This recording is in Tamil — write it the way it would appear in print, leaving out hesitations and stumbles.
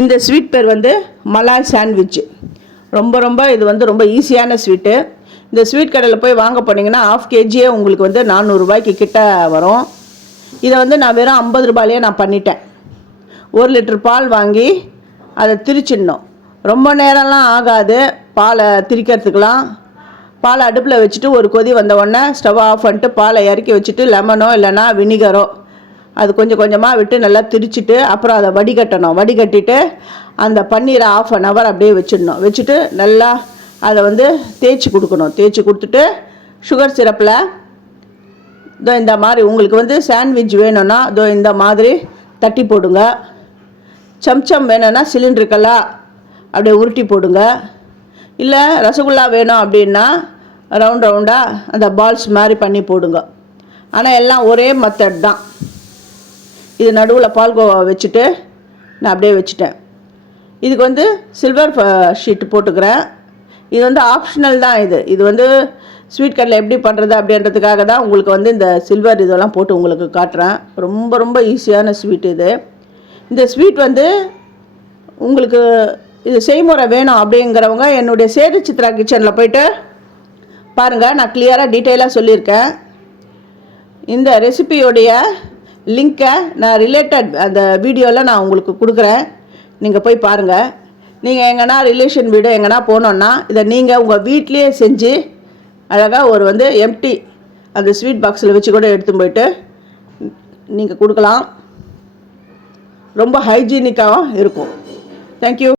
இந்த ஸ்வீட் பேர் வந்து மலாய் சாண்ட்விச். ரொம்ப இது வந்து ரொம்ப ஈஸியான ஸ்வீட்டு. இந்த ஸ்வீட் கடையில் போய் வாங்க போனீங்கன்னா 1/2 kg உங்களுக்கு வந்து 400 ரூபாய்க்கு கிட்ட வரும். இதை வந்து நான் வெறும் 50 ரூபாயிலே நான் பண்ணிட்டேன். 1 லிட்டர் பால் வாங்கி அதை திரிச்சிடணும். ரொம்ப நேரம்லாம் ஆகாது பாலை திரிக்கிறதுக்கெலாம். பாலை அடுப்பில் வச்சுட்டு ஒரு கொதி வந்த உடனே ஸ்டவ் ஆஃப் பண்ணிட்டு பாலை இறக்கி வச்சுட்டு லெமனோ இல்லைன்னா வினிகரோ அது கொஞ்சம் கொஞ்சமாக விட்டு நல்லா திரிச்சிட்டு அப்புறம் அதை வடிகட்டணும். வடிகட்டிட்டு அந்த பன்னீரை 1/2 hour அப்படியே வச்சிடணும். வச்சுட்டு நல்லா அதை வந்து தேய்ச்சி கொடுக்கணும். தேய்ச்சி கொடுத்துட்டு சுகர் சிரப்பில் இதோ இந்த மாதிரி உங்களுக்கு வந்து சாண்ட்விச் வேணும்னா இதோ இந்த மாதிரி தட்டி போடுங்க. சம்சம் வேணும்னா சிலிண்ட்ரிக்கெல்லாம் அப்படியே உருட்டி போடுங்க. இல்லை ரசகுல்லா வேணும் அப்படின்னா ரவுண்டாக அந்த பால்ஸ் மாதிரி பண்ணி போடுங்க. ஆனால் எல்லாம் ஒரே மெத்தட் தான். இது நடுவில் பால்கோவா வச்சுட்டு நான் அப்படியே வச்சுட்டேன். இதுக்கு வந்து சில்வர் ஷீட்டு போட்டுக்கிறேன். இது வந்து ஆப்ஷனல் தான். இது வந்து ஸ்வீட் கடையில் எப்படி பண்ணுறது அப்படின்றதுக்காக தான் உங்களுக்கு வந்து இந்த சில்வர் இதெல்லாம் போட்டு உங்களுக்கு காட்டுறேன். ரொம்ப ஈஸியான ஸ்வீட் இது. இந்த ஸ்வீட் வந்து உங்களுக்கு இது செய்முறை வேணும் அப்படிங்கிறவங்க என்னுடைய சேது சித்ரா கிச்சனில் போய்ட்டு பாருங்கள். நான் கிளியராக டீட்டெயிலாக சொல்லியிருக்கேன். இந்த ரெசிபியோடைய லிங்க்கை நான் ரிலேட்டட் அந்த வீடியோவில் நான் உங்களுக்கு கொடுக்குறேன். நீங்கள் போய் பாருங்கள். நீங்கள் எங்கன்னா ரிலேஷன் வீடு எங்கன்னா போனோன்னா இதை நீங்கள் உங்கள் வீட்லேயே செஞ்சு அழகாக ஒரு வந்து எம்டி அந்த ஸ்வீட் பாக்ஸில் வச்சு கூட எடுத்து போயிட்டு நீங்கள் கொடுக்கலாம். ரொம்ப ஹைஜீனிக்காகவும் இருக்கும். தேங்க்யூ.